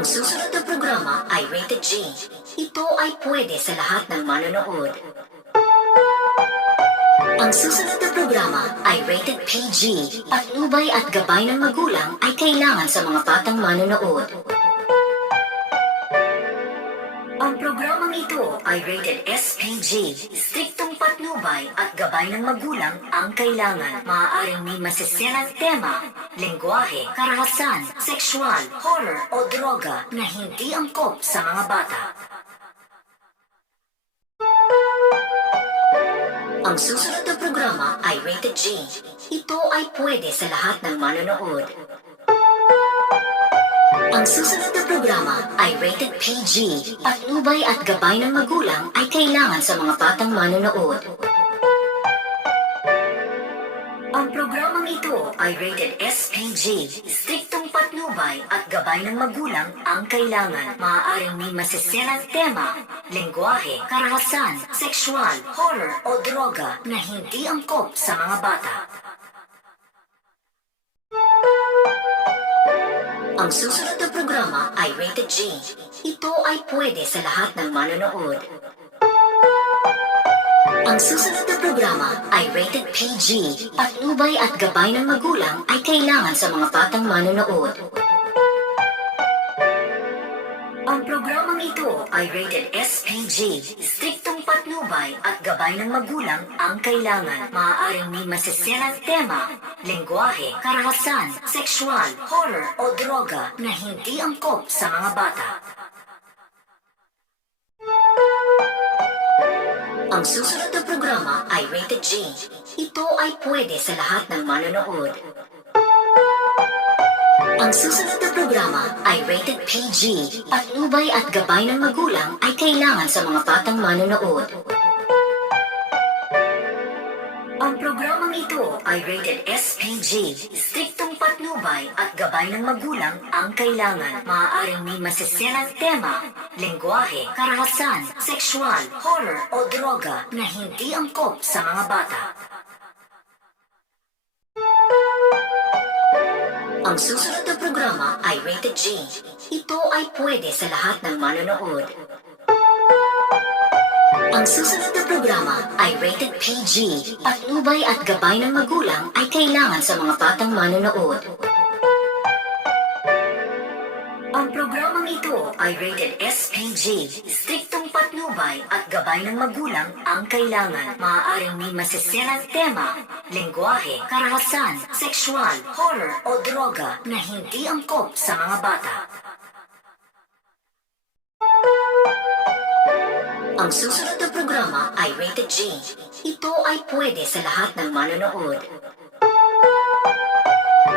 Ang susunod na programa ay rated G. Ito ay pwede sa lahat ng manonood. Ang susunod na programa ay rated PG. Patnubay at gabay ng magulang ay kailangan sa mga batang manonood. Ang programang ito ay rated SPG. Striktong patnubay at gabay ng magulang ang kailangan. Maaaring may masiserang tema, lengguwahe, karahasan, sexual, horror o droga na hindi angkop sa mga bata. Ang susunod na programa ay rated G. Ito ay pwede sa lahat ng manonood. Ang susunod na programa ay rated PG. Patnubay at gabay ng magulang ay kailangan sa mga batang manonood. Ang programang ito ay rated SPG. Striktong patnubay at gabay ng magulang ang kailangan. Maaaring may masiserang tema, lengguwahe, karahasan, sexual, horror o droga na hindi angkop sa mga bata. Ang susunod na programa ay rated G. Ito ay pwede sa lahat ng manonood. Ang susunod na programa ay rated PG. Patnubay at gabay ng magulang ay kailangan sa mga batang manonood. Ang programang ito ay rated SPG. Striktong patnubay at gabay ng magulang ang kailangan. Maaaring may masiserang tema, lengguwahe, karahasan, sexual, horror o droga na hindi angkop sa mga bata. Ang susunod na programa ay rated G. Ito ay pwede sa lahat ng manonood. Ang susunod na programa ay rated PG. Patnubay at gabay ng magulang ay kailangan sa mga batang manonood. Ang programang ito ay rated SPG. Striktong patnubay at gabay ng magulang ang kailangan. Maaaring may masiserang tema, lengguwahe, karahasan, sexual, horror o droga na hindi angkop sa mga bata. Ang susunod na programa ay rated G. Ito ay pwede sa lahat ng manonood. Ang susunod na programa ay rated PG. Patnubay at gabay ng magulang ay kailangan sa mga batang manonood. Ang programang ito ay rated SPG. Striktong patnubay at gabay ng magulang ang kailangan. Maaaring may masiserang tema, lengguwahe, karahasan, sexual, horror o droga na hindi angkop sa mga bata. Ang susunod na programa ay rated G. Ito ay pwede sa lahat ng manonood.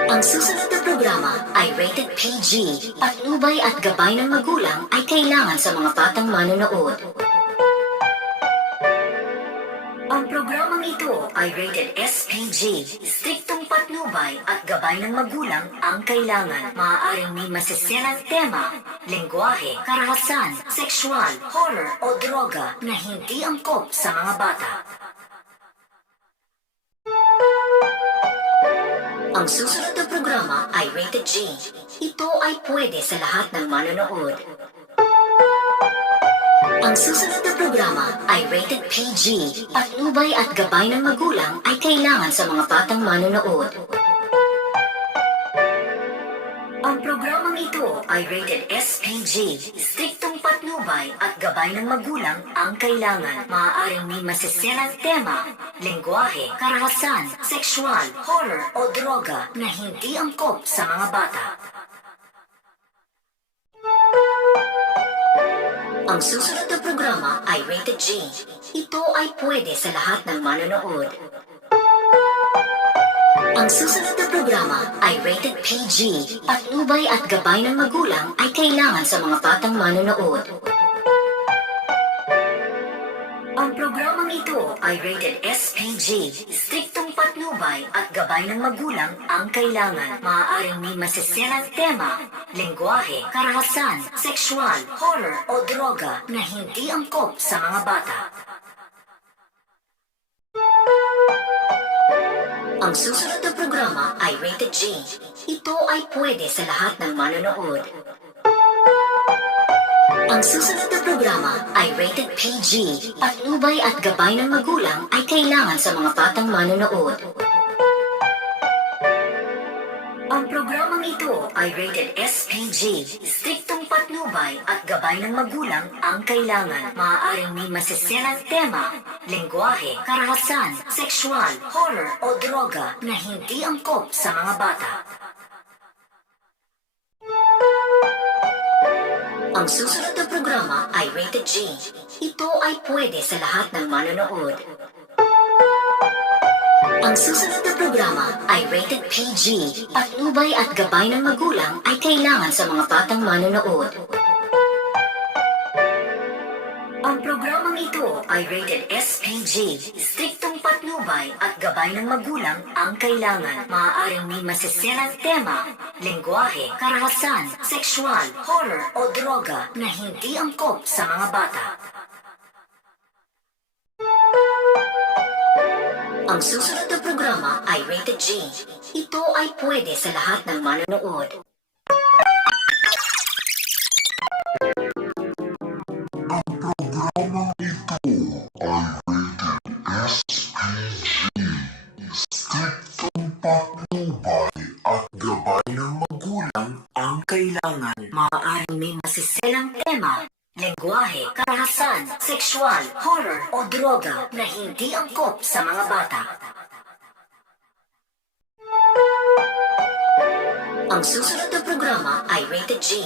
Ang susunod na programa ay rated PG. Patnubay at gabay ng magulang ay kailangan sa mga batang manonood. Ang programang ito ay rated SPG. Striktong patnubay at gabay ng magulang ang kailangan. Maaaring may masiserang tema, lengguwahe, karahasan, sexual, horror o droga na hindi angkop sa mga bata. Ang susunod na programa ay rated G. Ito ay pwede sa lahat ng manonood. Ang susunod na programa ay rated PG. Patnubay at gabay ng magulang ay kailangan sa mga batang manonood. Ang programang ito ay rated SPG. Striktong patnubay at gabay ng magulang ang kailangan. Maaaring may masiserang tema, lengguwahe, karahasan, sexual, horror o droga na hindi angkop sa mga bata. Ang susunod na programa ay rated G. Ito ay pwede sa lahat ng manonood. Ang susunod na programa ay rated PG. Patnubay at gabay ng magulang ay kailangan sa mga batang manonood. Ang programang ito ay rated SPG. Striktong patnubay at gabay ng magulang ang kailangan. Maaaring may masiserang tema, lengguwahe, karahasan, sexual, horror o droga na hindi angkop sa mga bata. Ang susunod na programa ay rated G. Ito ay pwede sa lahat ng manonood. Ang susunod na programa ay rated PG. Patnubay at gabay ng magulang ay kailangan sa mga batang manonood. Ang programang ito ay rated SPG. Striktong patnubay at gabay ng magulang ang kailangan. Maaaring may masiselang tema, lengguwahe, karahasan, sexual, horror o droga na hindi angkop sa mga bata. Ang susunod na programa ay rated G. Ito ay pwede sa lahat ng manonood. Ang susunod na programa ay rated PG. Patnubay at gabay ng magulang ay kailangan sa mga batang manonood. Ang programang ito ay rated SPG. Striktong patnubay at gabay ng magulang ang kailangan. Maaaring may masiselang tema, lengguwahe, karahasan, sexual, horror o droga na hindi angkop sa mga bata. Ang susunod na programa ay rated G. Ito ay pwede sa lahat ng manonood. Programang ito ay rated SPG. Striktong patnubay at gabay ng magulang ang kailangan. Maaaring may masiselang tema, lengguwahe, karahasan, sexual, horror o droga na hindi angkop sa mga bata. Ang susunod na programa ay rated G.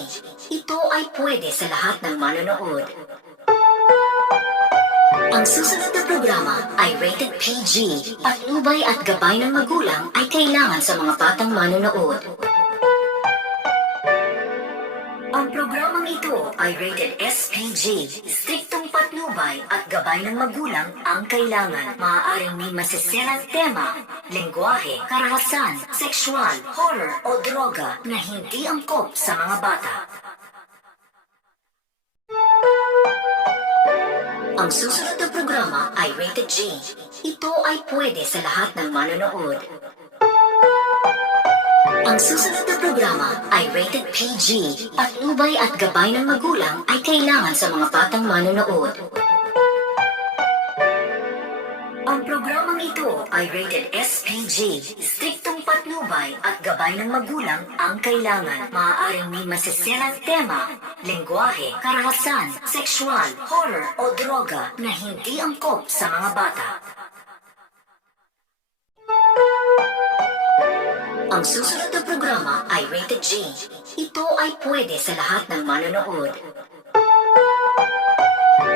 Ito ay pwede sa lahat ng manonood. Ang susunod na programa ay rated PG. Patnubay at gabay ng magulang ay kailangan sa mga batang manonood. Ang programang ito ay rated SPG. Striktong patnubay at gabay ng magulang ang kailangan. Maaaring may masiselang tema, lengguwahe, karahasan, sexual, horror o droga na hindi angkop sa mga bata. Ang susunod na programa ay rated G. Ito ay pwede sa lahat ng manonood. Ang susunod na programa ay rated PG. Patnubay at gabay ng magulang ay kailangan sa mga batang manonood. Ang programang ito ay rated SPG. Striktong patnubay at gabay ng magulang ang kailangan. Maaaring may masiselang tema, lengguwahe, karahasan, sexual, horror o droga na hindi angkop sa mga bata. Ang susunod na programa ay rated G. Ito ay pwede sa lahat ng manonood.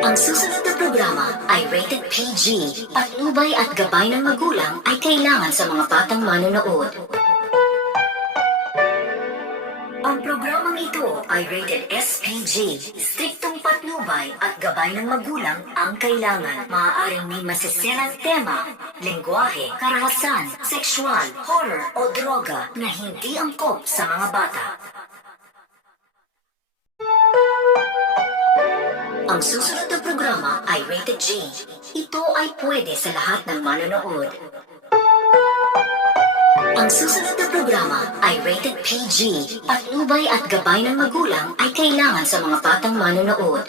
Ang susunod na programa ay rated PG. Patnubay at gabay ng magulang ay kailangan sa mga batang manonood. Ang programang ito ay rated SPG. Striktong patnubay at gabay ng magulang ang kailangan. Maaaring may masiselang tema, lengguwahe, karahasan, sexual, horror o droga na hindi angkop sa mga bata. Ang susunod na programa ay rated G. Ito ay pwede sa lahat ng manonood. Ang susunod na programa ay rated PG. Patnubay at gabay ng magulang ay kailangan sa mga batang manonood.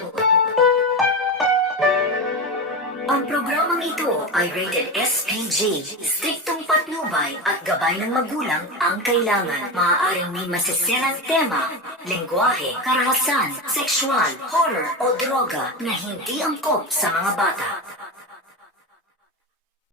Ang programang ito ay rated SPG. Striktong patnubay at gabay ng magulang ang kailangan. Maaaring may masiselang tema, lengguwahe, karahasan, sexual, horror o droga na hindi angkop sa mga bata.